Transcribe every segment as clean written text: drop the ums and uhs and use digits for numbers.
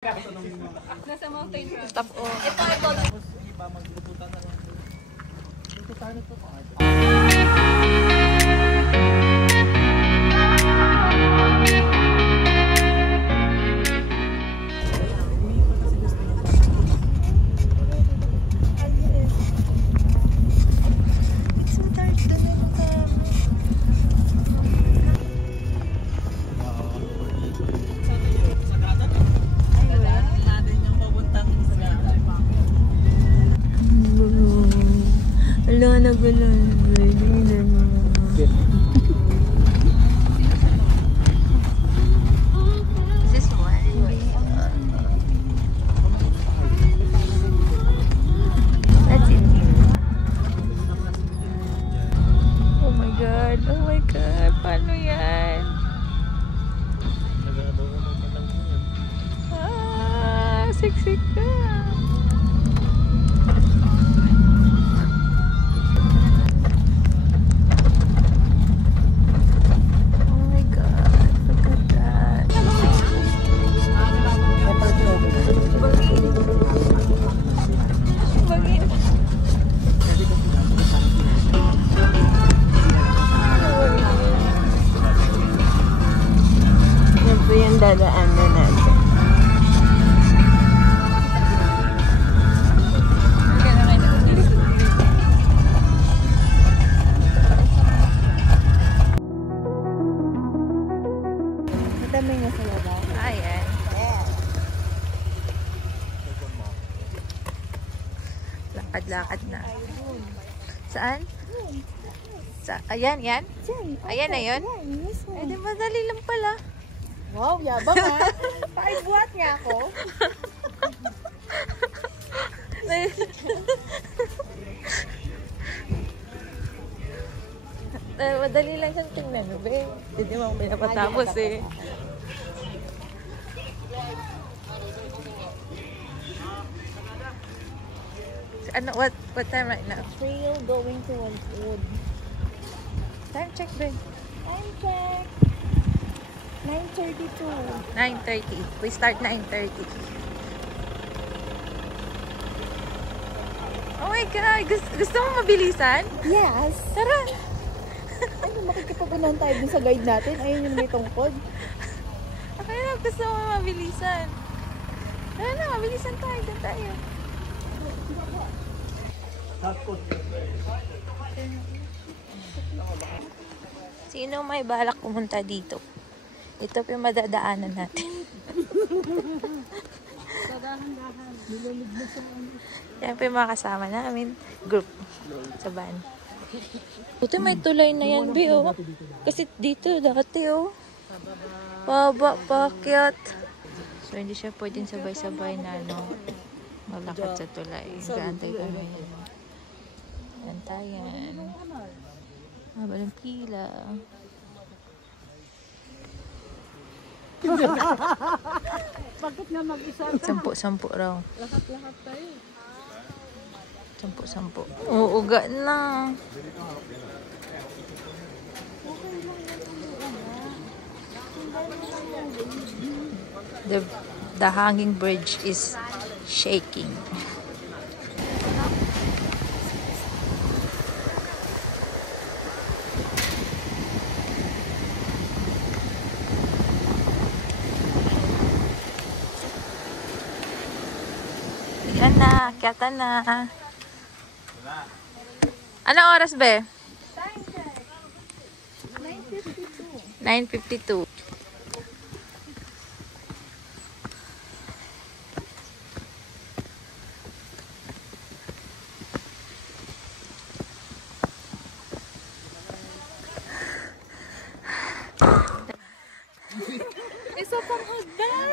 Nasa mountain road. Stop o. Ito. Tapos iba maglubutan na lang. Lubutan ito. Wala na gala. This one. That's it. Oh my god. Oh my god. Paano yan? Ah, siksik ka. Dadaan na natin. Madami nga sa labas. Ayan. Lakad-lakad na. Saan? Ayan, yan? Ayan na yun? Eh, di madali lang pala. Wow, yabang ha. Pakibuhat niya ako. Madali lang siyang tingnan, be. Hindi mo pinapatapos eh. Ano, what time right now? Trail going to Wildwood. Time check, be. Time check. 9:32. 9:30. We start 9:30. Oh my God! Gusto mo mabilisan? Yes. Tara! Ano, makikipagpunan tayo dun sa guide natin? Ayun yung may tungkod. Akala gusto mo mabilisan. Tara na, mabilisan tayo. Doon tayo. Sino may balak pumunta dito? Ito po yung madadaanan natin. Yan po yung mga kasama namin. Group. Sa van. Buti may tulay na yan, Bi, oh. Kasi dito, dati, oh. Paba, pakyat. So, hindi siya pwedeng sabay-sabay na, ano, malakad sa tulay. Gaantay kami. Antayan. Haba ng pila. Bakit nga mag-isa? 10 raw. Lahat-lahat tayo. 10. Oo, uga na. The hanging bridge is shaking. Yan na, kyatan na. Anong oras, be? 9:52. 9:52. Isa pang hagdan!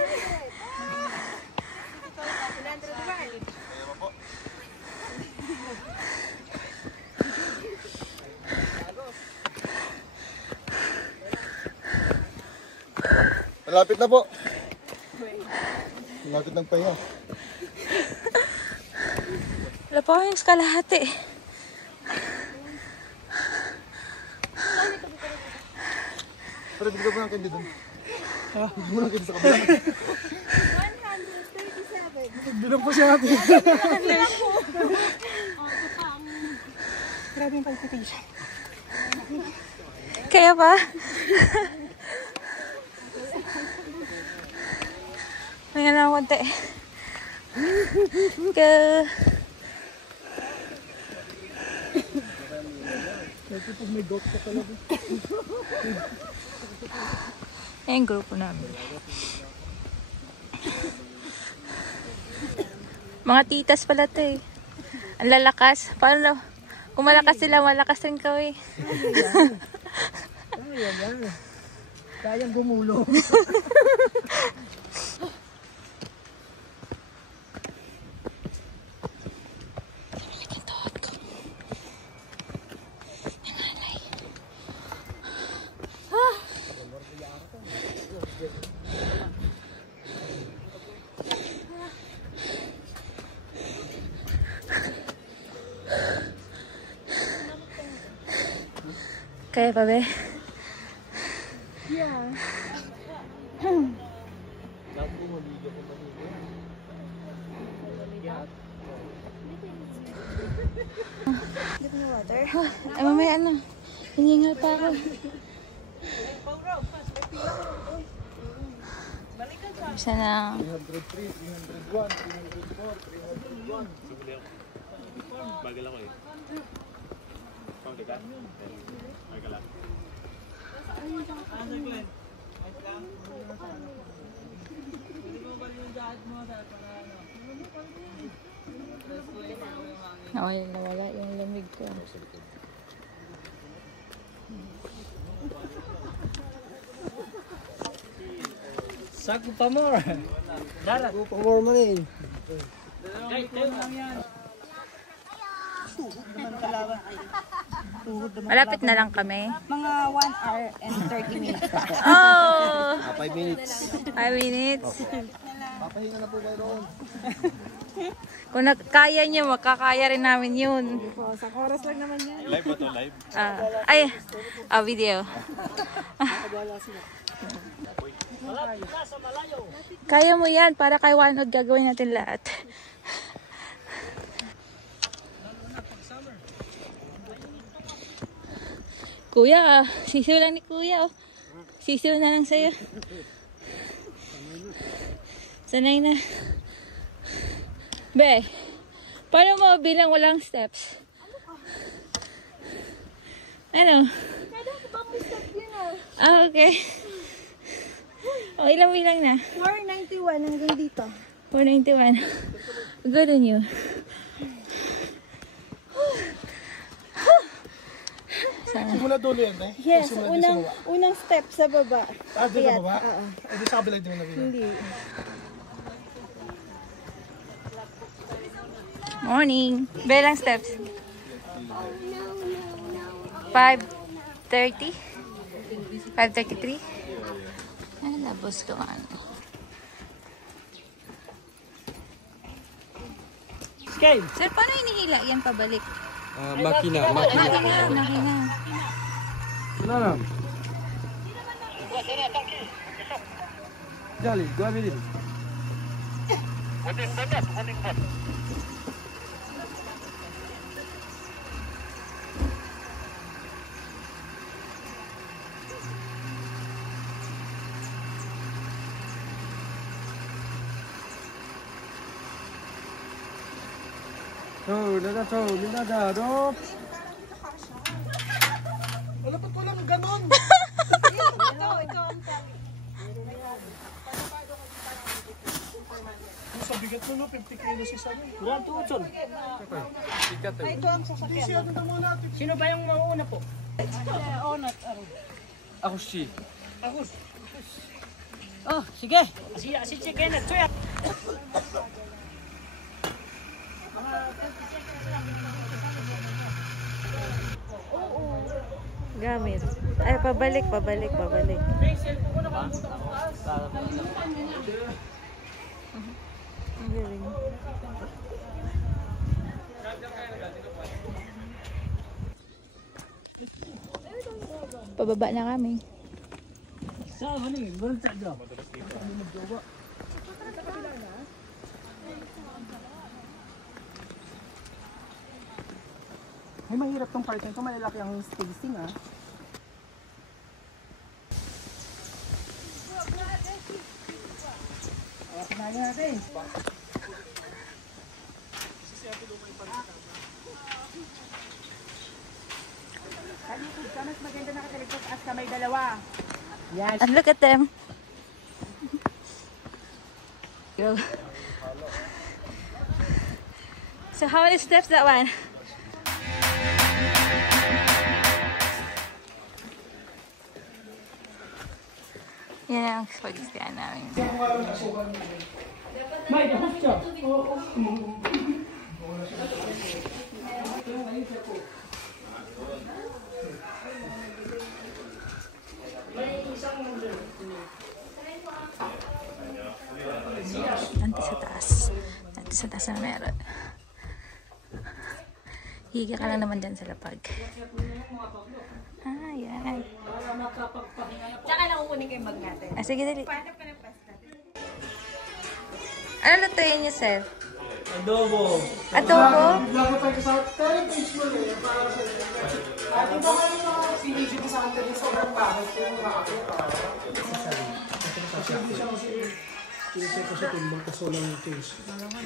Malapit na po. Malapit ng pahinga. Wala pa kayong kalahati. Pero bigyan ko ng candy doon. Bigyan mo ng candy sa kabila. 160 Bilang po siya natin. Grabe yung palpitation. Kaya ba? May lang konti. Pag may goat ka talaga. Ayan, grupo namin. Mga titas pala to eh. Ang lalakas. Paano? Kung malakas sila, malakas rin kami. Yan. Kayang gumulo. Kaya pa ba? Yeah. Give me water. Ay, mamaya na. Hiningal pa ako. Isa na. 303, 301, 304, 301. Bagal ako eh. Pwede ka? Bagal ako. Ano Glenn? Ayos lang. Pwede mo ba yung jahat mo para ano? Nawala yung lamig ko. Sago pa more. Dara. Sago pa more mo eh. Lang yan. Malapit na lang kami. Mga 1 hour and 30 minutes. Oh! 5 minutes. 5 minutes. Papahinga na po kayo roon. Kung kaya nyo, makakaya rin namin yun. Sa oras lang naman yan. Live ba to? Live? Video. Kaya mo yan, para kay Wanod gagawin natin lahat. Kuya, sisiw lang ni Kuya. Oh. Sisiw na lang sa'yo. Sanay na. Be, paano mo bilang walang steps? Ano? Okay. O, ilang bilang na? 491 hanggang dito. 491. Good on you. Simula dulo yan eh? Yes, unang step sa baba. Doon na baba? Oo. Di sa kabilang din mo nabila. Hindi. Morning. Belang steps. 5:30. 5:33. Ay, labos ko ano. Okay. Sir, paano hinihila yan pabalik? Makina. Makina. No. Jali, 2 minutes. Minada, do. Wala pa ko lang ganon. Sa bigat mo no, 50 kilos isa no. Buwan tuutson. Ito ang sasakyan. Hindi siya na muna natin. Sino ba yung mauna po? Ako si. Oh, sige. Si Chicken at Tuya. Gamit. Ay, pabalik. May cellphone ko na ba? Ang galing. Pababa na kami. Saan ba niyo? Baru tak jauh. Ay, mahirap tong part na ito. Malalaki ang spacing ah. Pinahin natin. Kalikod ka, mas maganda nakatalikod as ka may dalawa. Yes. And look at them. So how many steps that one? Yan ang pag-istihan namin. May dahos siya. Nanti sa taas. Nanti sa taas na meron. Higa ka lang naman dyan sa lapag. Ah, yan. Tsaka nakukunin ko yung bag natin. Ah, sige, dali. Paano pa ng pass natin? Ano lutuin niyo, sir? Adobo. Adobo? Vlog ko tayo sa tayo page mo eh. Para sa at iba kayo mga pinigil ko sa kanila yung sobrang bakit yung makakit. Kasi hindi siya kasi kinisip ko sa timbang kaso lang yung case.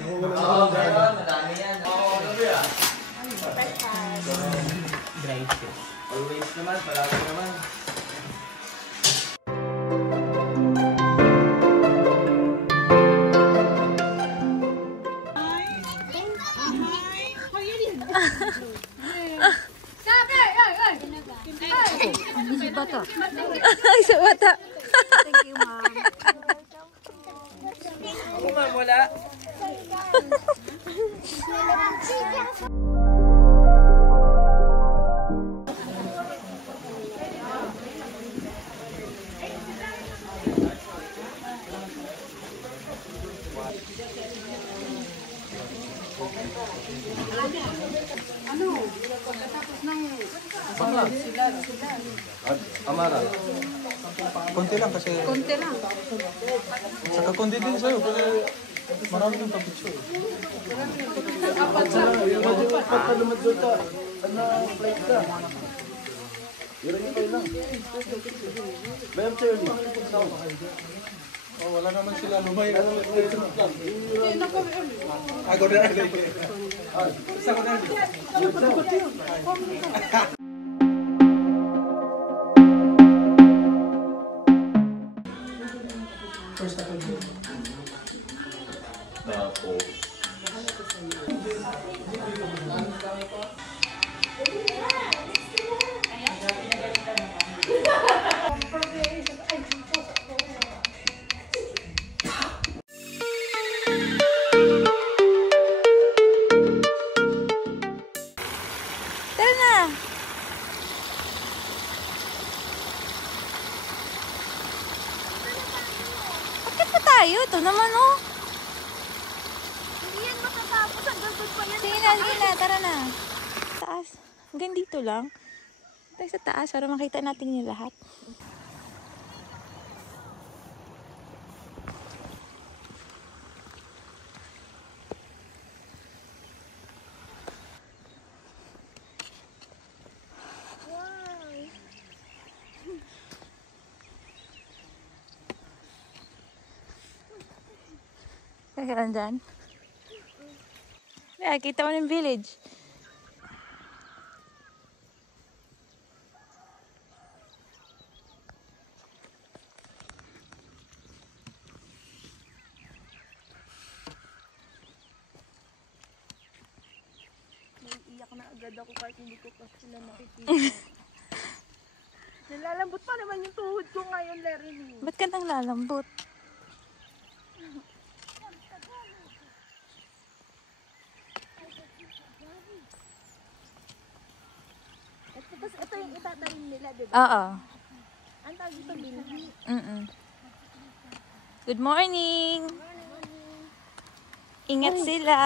Oo, madami yan. Oo, ano ba yan? Dry fish. Always naman, palagi naman. Ay, sa bata. Thank you, ma'am. Wala. Amara. Konti lang kasi... Konti lang. Saka konti din sa'yo kasi marami ng papicture. Apat ka lumad doon ka. Ano, plate ka. Yun yung kayo lang. Bayam sa'yo niyo. Oh, wala naman sila lumay. Ako na rin. Isa ko na rin. Tara na. Bakit pa tayo? Ito naman, oh. Hindi yan matatapos. Hanggang doon pa yan. Sige na. Tara na. Taas. Hanggang dito lang. Tayo sa taas para makita natin yung lahat. Kaya lang dyan. Yeah, kita mo ng village. Iyak na agad ako kahit hindi ko pa sila nakikita. Nalalambot pa naman yung tuhod ko ngayon, Larry. Ba't ka nang lalambot? Tapos ito yung itatanim nila, di ba? Oo. Ang tawag dito, binhi. Good morning! Ingat sila!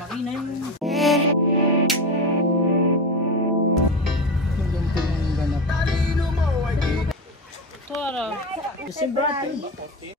Makina yung... Tuara. December 2.